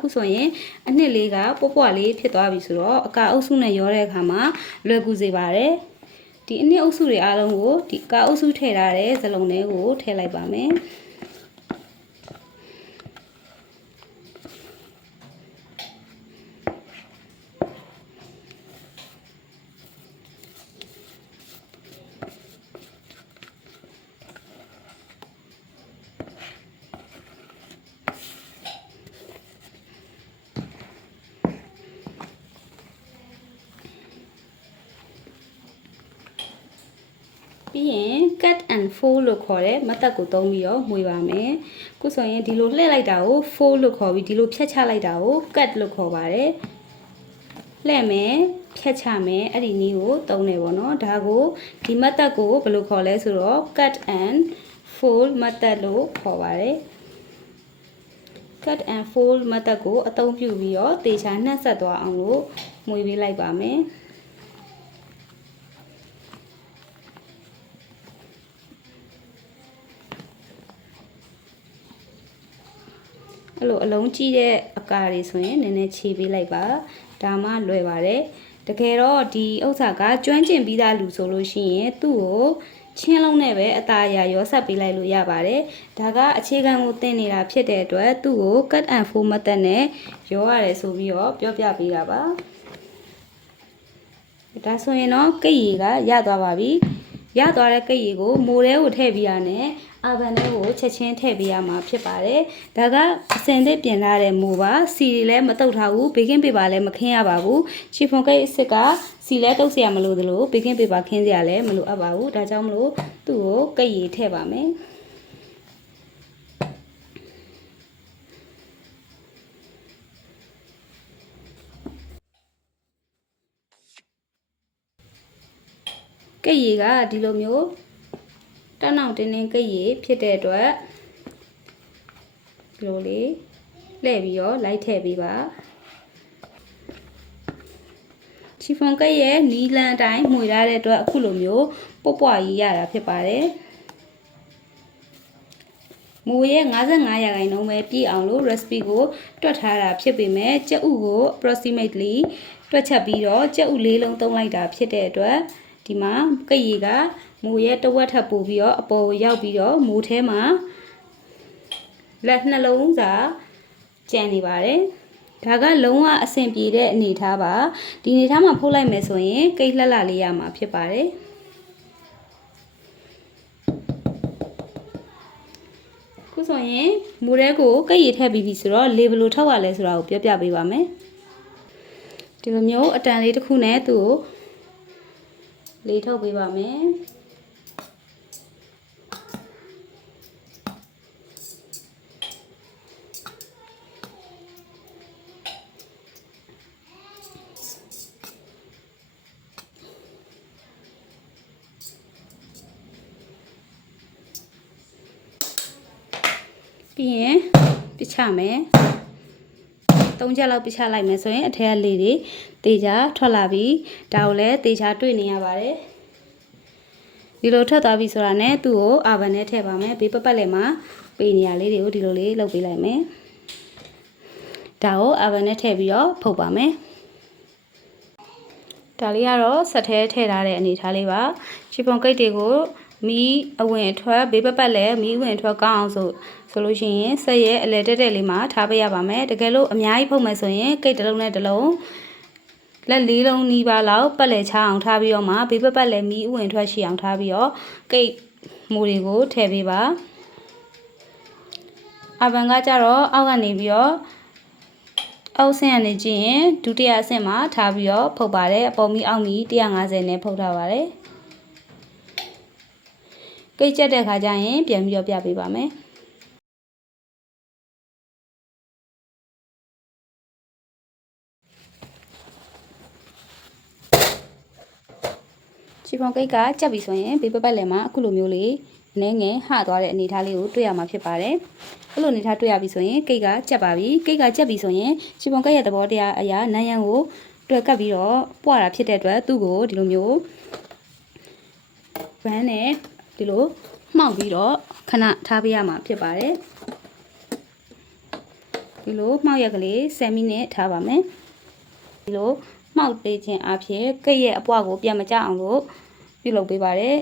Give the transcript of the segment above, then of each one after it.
အခုဆိုရင်အနှစ်လေးကပေါ့ပွားလေးဖြစ်သွားပြီဆိုတော့အကာအုပ်စုနဲ့ရောတဲ့အခါမှာလွယ်ကူစေပါတယ်ဒီအနှစ်အုပ်စုတွေအားလုံးကိုဒီအကာအုပ်စုထည့်ထားတဲ့ဇလုံးလေးကိုထည့်လိုက်ပါမယ်ပြီးရင် cut and fold လို့ခေါ်တဲ့မသက်ကိုသုံးပြီးတော့မှွေပါမယ်။ခုဆိုရင်ဒီလိုလှည့်လိုက်တာကို fold လို့ခေါ်ပြီးဒီလိုဖြတ်ချလိုက်တာကို cut လို့ခေါ်ပါတယ်။လှည့်မယ်ဖြတ်ချမယ်အဲ့ဒီနည်းကိုသုံးတယ်ပေါ့နော်။ဒါကိုဒီမသက်ကိုဘယ်လိုခေါ်လဲဆိုတော့ cut and fold မသက်လို့ခေါ်ပါတယ်။ cut and fold မသက်ကိုအသုံးပြုပြီးတော့တေချာနှက်ဆက်သွားအောင်လို့မှွေပေးလိုက်ပါမယ်။အဲ့လိုအလုံးကြီးတဲ့အကာတွေဆိုရင်နည်းနည်းခြေပေးလိုက်ပါဒါမှလွယ်ပါတယ်တကယ်တော့ဒီဥစ္စာကကျွမ်းကျင်ပြီးသားလူဆိုလို့ရှိရင်သူ့ကိုချင်းလုံးနဲ့ပဲအသားအရာရောဆက်ပေးလိုက်လို့ရပါတယ်ဒါကအခြေခံကိုသင်နေတာဖြစ်တဲ့အတွက်သူ့ကို cut and fold method နဲ့ရောရတယ်ဆိုပြီးတော့ပြောပြပေးတာပါဒါဆိုရင်တော့ကိတ်ရည်ကရသွားပါပြီရသွားတဲ့ကိတ်ရည်ကိုမိုးထဲကိုထည့်ပြီးရနဲ့အာဗန်ထဲကိုချက်ချင်းထည့်ပေးရမှာဖြစ်ပါတယ်။ဒါကအစင်သစ်ပြင်လာတဲ့မိုးပါစီလည်းမတုတ်ထားဘူးဘေကင်းပေပါလည်းမခင်းရပါဘူး။ချီဖွန်ကိတ်အစ်စ်ကစီလည်းတုတ်เสียမလို့သလိုဘေကင်းပေပါခင်းเสียလည်းမလိုအပ်ပါဘူး။ဒါကြောင့်မလို့သူ့ကိုကိတ်ရည်ထည့်ပါမယ်။ကိတ်ရည်ကဒီလိုမျိုးတန်းအောင်တင်းတင်းကိတ်ရည်ဖြစ်တဲ့အတွက်ဒီလိုလေးလှည့်ပြီးတော့လိုက်ထည့်ပေးပါချီဖွန်ကိတ်ရဲ့နီလန်အတိုင်းမှွေထားတဲ့အတွက်အခုလိုမျိုးပွပွားကြီးရတာဖြစ်ပါတယ်မိုးရဲ့55ရာခိုင်နှုန်းပဲပြည့်အောင်လို့ recipe ကိုတွက်ထားတာဖြစ်ပေမဲ့ကြက်ဥကို approximately တွက်ချက်ပြီးတော့ကြက်ဥ၄လုံးသုံးလိုက်တာဖြစ်တဲ့အတွက်ဒီမှာကိတ်ရည်ကမိုးရဲ့တဝက်ထပ်ပို့ပြီးတော့အပေါ်ရောက်ပြီးတော့မိုးထဲမှာလက်နှလုံးစာကျန်နေပါတယ်ဒါကလုံးဝအဆင်ပြေတဲ့အနေထားပါဒီအနေထားမှာဖုတ်လိုက်မယ်ဆိုရင်ကိတ်လှလှလေးရမှာဖြစ်ပါတယ်ခုဆိုရင်မိုးထဲကိုကိတ်ရည်ထည့်ပြီးပြီဆိုတော့လေဘယ်လိုထုတ်ရလဲဆိုတာကိုပြောပြပေးပါမယ်ဒီလိုမျိုးအတန်လေးတစ်ခုနဲ့သူ့ကိုလေထုတ်ပေးပါမယ်ပြီးရင်ပြချမယ်3ချက်လောက်ပြချလိုက်မယ်ဆိုရင်အထက်ကလေတွေတေချာထွက်လာပြီးဒါကိုလည်းတေချာတွေ့နေရပါတယ်ဒီလိုထွက်သွားပြီဆိုတာနဲ့သူ့ကိုအာဗန်နဲ့ထည့်ပါမယ်ဘေးပတ်ပတ်လည်မှာပေးနေရလေးတွေကိုဒီလိုလေးလုပ်ပေးလိုက်မယ်ဒါကိုအာဗန်နဲ့ထည့်ပြီးတော့ဖုတ်ပါမယ်ဒါလေးကတော့ဆက်ထဲထည့်ထားတဲ့အနေထားလေးပါချီပွန်ကိတ်တွေကိုမီးအဝင်အထွက်ဘေးပတ်ပတ်လည်းမီးဝင်ထွက်ကောင်းအောင်ဆိုလို့ရှိရင်ဆက်ရဲ့အလဲတက်တက်လေးမှာထားပေးရပါမယ်တကယ်လို့အများကြီးဖုတ်မယ်ဆိုရင်ကိတ်တစ်လုံးနဲ့တစ်လုံးလက်၄လုံးနီးပါးလောက်ပတ်လည်ချအောင်ထားပြီးတော့မှဘေးပတ်ပတ်လည်းမီးဝင်ထွက်ရှိအောင်ထားပြီးတော့ကိတ်မိုးတွေကိုထည့်ပေးပါအဗန်ကကြတော့အောက်ကနေပြီးတော့အောက်ဆင်းကနေကြည့်ရင်ဒုတိယအဆင့်မှာထားပြီးတော့ဖုတ်ပါတယ်အပေါ်မီအောက်မီ150နဲ့ဖုတ်ထားပါတယ်ကိတ်ကျက်တဲ့ခါကျရင်ပြန်ပြီးတော့ပြပေးပါမယ်ချီဖွန်ကိတ်ကကြက်ပြီဆိုရင်ဘေးပတ်ပတ်လည်မှာအခုလိုမျိုးလေးအနည်းငယ်ဟသွားတဲ့အနေထားလေးကိုတွေ့ရမှာဖြစ်ပါတယ်။အဲ့လိုအနေထားတွေ့ရပြီဆိုရင်ကိတ်ကကြက်ပါပြီ။ကိတ်ကကြက်ပြီဆိုရင်ချီဖွန်ကိတ်ရဲ့သဘောတရားအရာနန်းရံကိုတွက်ကပ်ပြီးတော့ပွားတာဖြစ်တဲ့အတွက်သူ့ကိုဒီလိုမျိုးဗန်းနဲ့ဒီလိုမှောက်ပြီးတော့ခဏထားပေးရမှာဖြစ်ပါတယ်။ ဒီလိုမှောက်ရက်ကလေး10မိနစ်ထားပါမယ်ဒီလိုမှောက်ပေးခြင်းအဖြစ်ကိတ်ရဲ့အပွားကိုပြန်မကြအောင်လို့ပြုလုပ်ပေးပါတယ်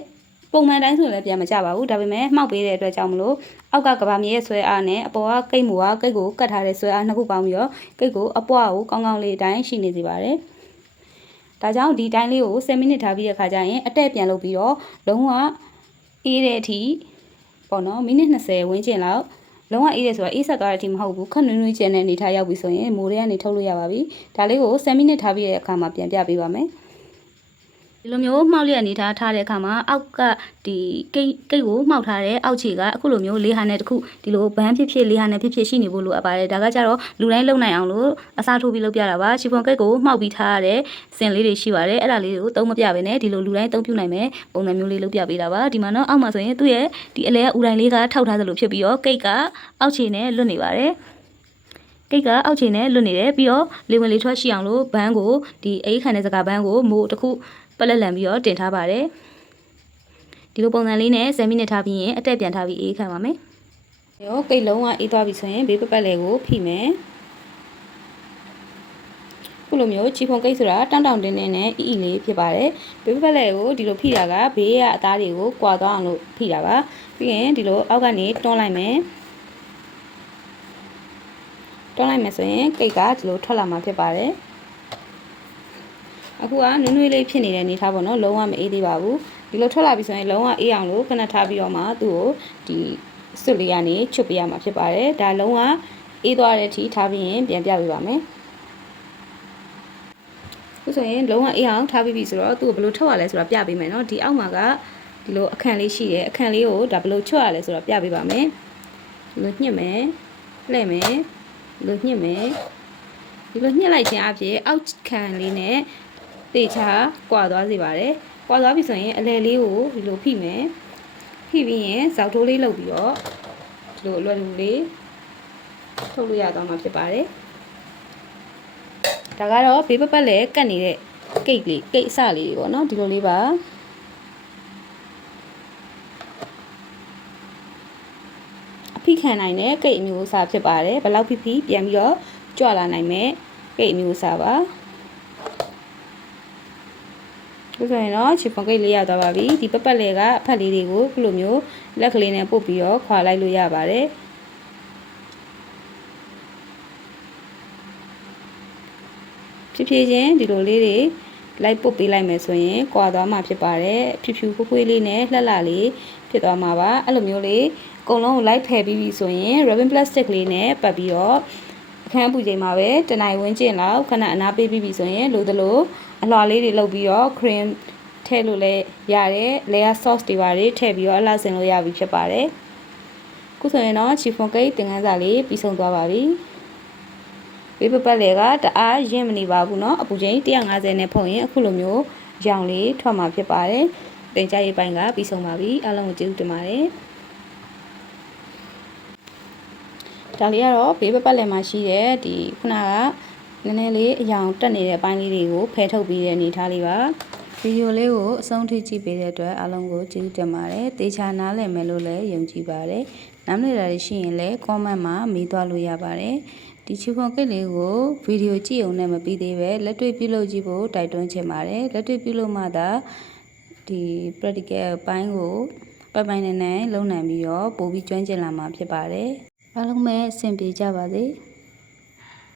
ပုံမှန်တိုင်းဆိုလည်းပြန်မကြပါဘူးဒါပေမဲ့မှောက်ပေးတဲ့အတွက်ကြောင့်မလို့အောက်ကကဘာမြေရဲ့ဆွဲအားနဲ့အပေါ်ကကိတ်မူကကိတ်ကိုကတ်ထားတဲ့ဆွဲအားနှစ်ခုပေါင်းပြီးတော့ကိတ်ကိုအပွားကိုကောင်းကောင်းလေးအတိုင်းရှိနေစေပါတယ်ဒါကြောင့်ဒီတိုင်းလေးကို10မိနစ်ထားပြီးတဲ့ခါကျရင်အတက်ပြန်လုပ်ပြီးတော့လုံးဝအေးတဲ့အထိပေါ့နော်မိနစ်20ဝန်းကျင်လောက်လုံးဝအေးတယ်ဆိုတာအေးဆက်သွားတဲ့အထိမဟုတ်ဘူးခက်နွေးနွေးကျန်တဲ့အနေထားရောက်ပြီဆိုရင်မိုးထဲကနေထုတ်လို့ရပါပြီဒါလေးကို10မိနစ်ထားပြီးတဲ့အခါမှာပြန်ပြပေးပါမယ်ဒီလိုမျိုးမှောက်လျက်အနေထားထားတဲ့အခါမှာအောက်ကဒီကိတ်ကိုမှောက်ထားတဲ့အောက်ခြေကအခုလိုမျိုးလေးဟာနဲ့တခုဒီလိုဘန်းဖြစ်ဖြစ်လေးဟာနဲ့ဖြစ်ဖြစ်ရှိနေဖို့လိုအပ်ပါတယ်ဒါကကြတော့လူတိုင်းလုံနိုင်အောင်လို့အစားထိုးပြီးလုပ်ပြတာပါချီဖွန်ကိတ်ကိုမှောက်ပြီးထားရတဲ့စင်လေးတွေရှိပါတယ်အဲ့ဒါလေးတွေကိုသုံးမပြဘဲနဲ့ဒီလိုလူတိုင်းသုံးပြနိုင်မယ်ပုံစံမျိုးလေးလုပ်ပြပေးတာပါဒီမှာတော့အောက်မှာဆိုရင်သူ့ရဲ့ဒီအလဲကဥတိုင်းလေးကထောက်ထားသလိုဖြစ်ပြီးတော့ကိတ်ကအောက်ခြေနဲ့လွတ်နေပါတယ်ကိတ်ကအောက်ခြေနဲ့လွတ်နေတယ်ပြီးတော့လေဝင်လေထွက်ရှိအောင်လို့ဘန်းကိုဒီအိတ်ခန့်တဲ့စကားဘန်းကိုမိုးတစ်ခုပလက်လန်ပြီးတော့တင်ထားပါတယ်ဒီလိုပုံစံလေးနဲ့10မိနစ်ထားပြီးရင်အတက်ပြန်ထားပြီးအေးခံပါမယ်ရောကိတ်လုံးကအေးသွားပြီဆိုရင်ဘေးပတ်လေကိုဖိမယ်ခုလိုမျိုးချီဖုံကိတ်ဆိုတာတောင်းတောင်းတင်းတင်းနဲ့အီလေးဖြစ်ပါတယ်ဘေးပတ်လေကိုဒီလိုဖိတာကဘေးကအသားတွေကိုကွာသွားအောင်လို့ဖိတာပါပြီးရင်ဒီလိုအောက်ကနေတွန်းလိုက်မယ်တွန်းလိုက်မယ်ဆိုရင်ကိတ်ကဒီလိုထွက်လာမှာဖြစ်ပါတယ်အခုကနွေးနွေးလေးဖြစ်နေတဲ့အနေထားပေါ့နော်လုံးဝမအေးသေးပါဘူးဒီလိုထွက်လာပြီဆိုရင်လုံးဝအေးအောင်လို့ခဏထားပြီးတော့မှသူ့ကိုဒီစွတ်လေးကနေချွတ်ပေးရမှာဖြစ်ပါတယ်ဒါလုံးဝအေးသွားတဲ့အထိထားပြီးရင်ပြန်ပြပေးပါမယ်အခုဆိုရင်လုံးဝအေးအောင်ထားပြီးပြီဆိုတော့သူ့ကိုဘယ်လိုထုတ်ရလဲဆိုတာပြပေးမယ်နော်ဒီအောက်မှာကဒီလိုအခန့်လေးရှိတယ်အခန့်လေးကိုဒါဘယ်လိုချွတ်ရလဲဆိုတာပြပေးပါမယ်ဒီလိုညှစ်မယ်လှည့်မယ်ဒီလိုညှစ်မယ်ဒီလိုညှစ်လိုက်ခြင်းအပြင်အောက်ခံလေးနဲ့တေချာကွာသွားစေပါတယ်ကွာသွားပြီဆိုရင်အလဲလေးကိုဒီလိုဖိမယ်ဖိပြီးရင်ဇောက်ထိုးလေးလုပ်ပြီးတော့ဒီလိုအလွယ်လူလေးထုတ်လို့ရသွားမှာဖြစ်ပါတယ်ဒါကတော့ဘေးပတ်လဲကတ်နေတဲ့ကိတ်လေးကိတ်အစလေးပေါ့နော်ဒီလိုလေးပါအဖိခံနိုင်တဲ့ကိတ်အမျိုးအစားဖြစ်ပါတယ်ဘယ်လောက်ဖိဖိပြန်ပြီးတော့ကြွလာနိုင်မဲ့ကိတ်အမျိုးအစားပါဆိုရင်တော့ချီပွန်ကိတ်လေးရသွားပါပြီဒီပတ်လေကအဖက်လေးတွေကိုခုလိုမျိုးလက်ကလေးနဲ့ပုတ်ပြီးတော့ခွာလိုက်လို့ရပါတယ်ဖြည်းဖြည်းချင်းဒီလိုလေးတွေလိုက်ပုတ်ပေးလိုက်မယ်ဆိုရင်ကွာသွားမှာဖြစ်ပါတယ်ဖြူဖြူခွေးခွေးလေးနဲ့လှလှလေးဖြစ်သွားမှာပါအဲ့လိုမျိုးလေးအကုန်လုံးကိုလိုက်ဖယ်ပြီးပြီဆိုရင် rubbing plastic လေးနဲ့ပတ်ပြီးတော့အခန်းပူချိန်မှာပဲတနိုင်ဝန်းကျင်လောက်ခဏအနားပေးပြီးပြီဆိုရင်လိုသလိုအလွှာလေးတွေလုပ်ပြီးတော့ cream ထည့်လို့လည်းရတယ် layer sauce တွေပါတွေထည့်ပြီးတော့အလှဆင်လို့ရပြီဖြစ်ပါတယ်ခုဆိုရင်တော့ chiffon cake သင်ခန်းစာလေးပြီးဆုံးသွားပါပြီဘေးပတ်လေကတအားရင့်မနေပါဘူးเนาะအပူချိန်150နဲ့ဖုံရင်အခုလိုမျိုးရောင်လေးထွက်မှာဖြစ်ပါတယ်တင်ကြရေးပိုင်းကပြီးဆုံးပါပြီအားလုံးကိုကျေးဇူးတင်ပါတယ်ဒါလေးကတော့ဘေးပတ်လည်မှာရှိတဲ့ဒီခုနကနည်းနည်းလေးအယောင်တက်နေတဲ့အပိုင်းလေးတွေကိုဖယ်ထုတ်ပြီးတဲ့အနေထားလေးပါဗီဒီယိုလေးကိုအဆုံးထိကြည့်ပေးတဲ့အတွက်အားလုံးကိုကျေးဇူးတင်ပါတယ်တေချာနားလည်မယ်လို့လည်းယုံကြည်ပါတယ်နားမလည်တာရှိရင်လည်း comment မှာမေးသွားလို့ရပါတယ်ဒီချီဖွန်ကိတ်လေးကိုဗီဒီယိုကြည့်အောင်နဲ့မပြီးသေးပဲလက်တွေ့ပြုလုပ်ကြည့်ဖို့တိုက်တွန်းချင်ပါတယ်လက်တွေ့ပြုလုပ်မှသာဒီ practical အပိုင်းကိုပိုင်နိုင်လုပ်နိုင်ပြီးတော့ပို့ပြီးကျွမ်းကျင်လာမှာဖြစ်ပါတယ်အားလုံးပဲအဆင်ပြေကြပါစေ